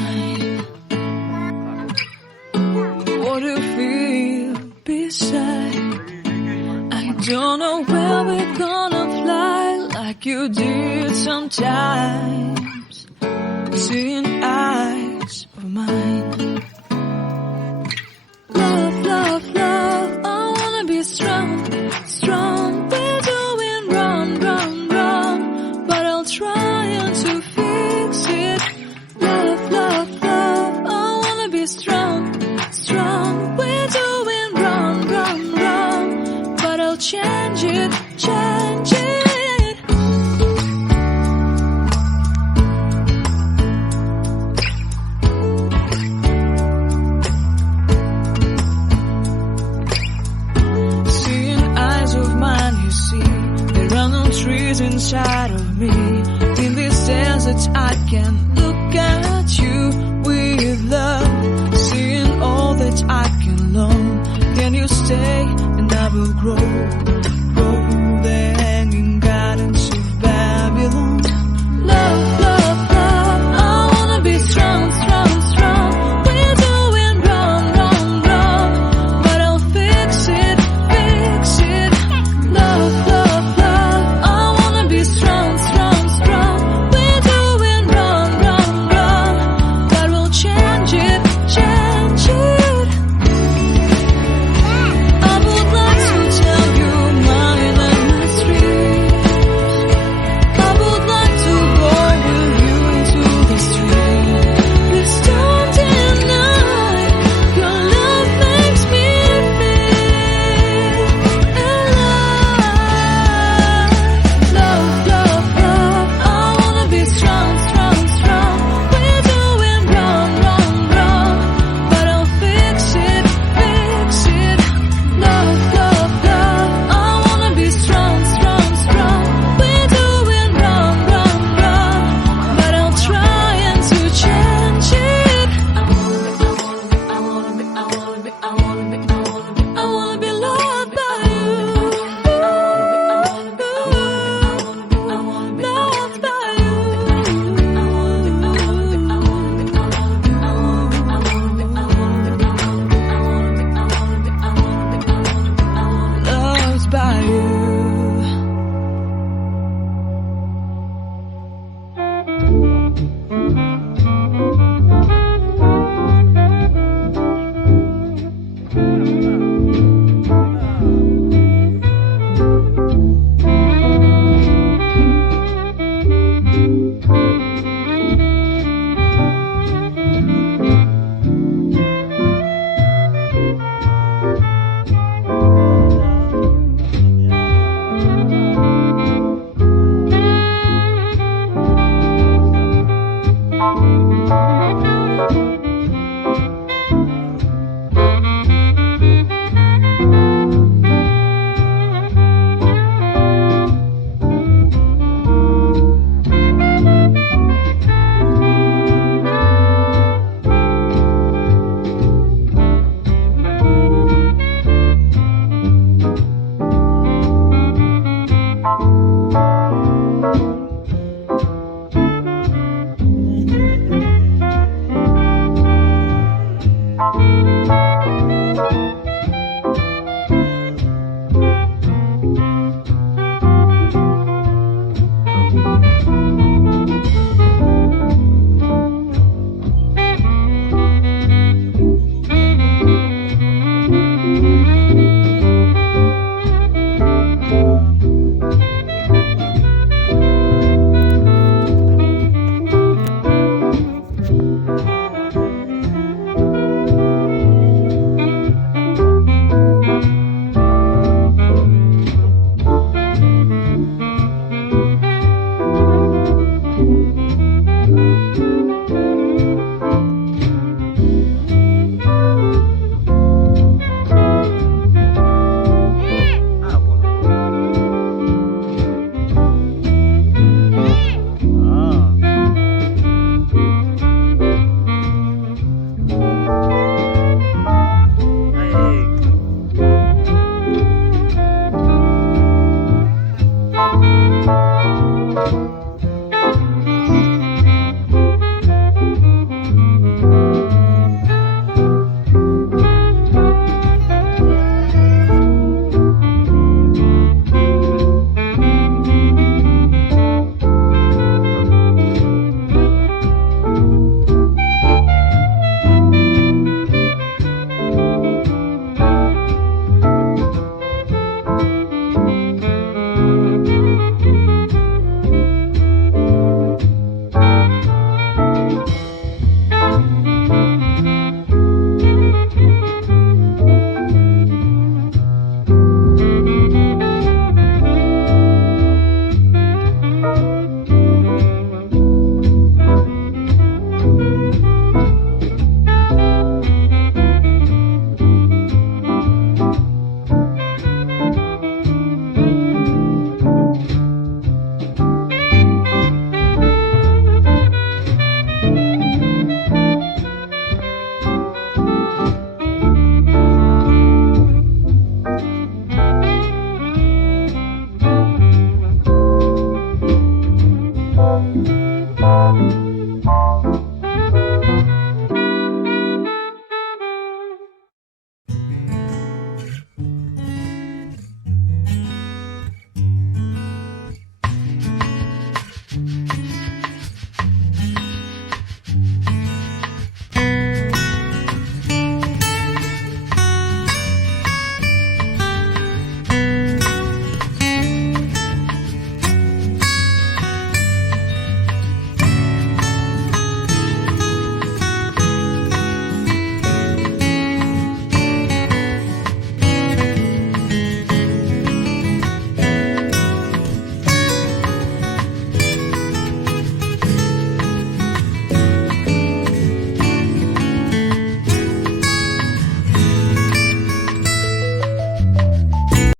mine. What do you feel beside? I don't know where we're gonna fly like you did sometimes. Seeing eyes of mine. Love, love, love, I wanna be strong, strong. We're doing wrong, wrong, wrong, but I'll try to fix it. Love, love, love, I wanna be strong, strong. We're doing wrong, wrong, wrong, but I'll change it, change it. Trees inside of me. In this desert I can look at you with love. Seeing all that I can learn. Can you stay and I will grow? Grow the hanging gardens of Babylon. Love, love, love, I wanna be strong, strong, strong. We're doing wrong, wrong, wrong, but I'll fix it, fix it. Love, love, strong, strong, strong. We're doing wrong, wrong, wrong, but we'll change it, change it. I would like to tell you my mystery. I would like to go with you into the street. Please don't deny your love makes me feel alive. Love, love, love, I wanna be strong, strong, strong. We're doing wrong, wrong, wrong, but I'll fix it, fix it. Love, love, love, I wanna be strong, strong, strong. We're doing wrong, wrong, wrong, but I'll try to change it. I wanna be loved by you. Loved by you. Loved by you.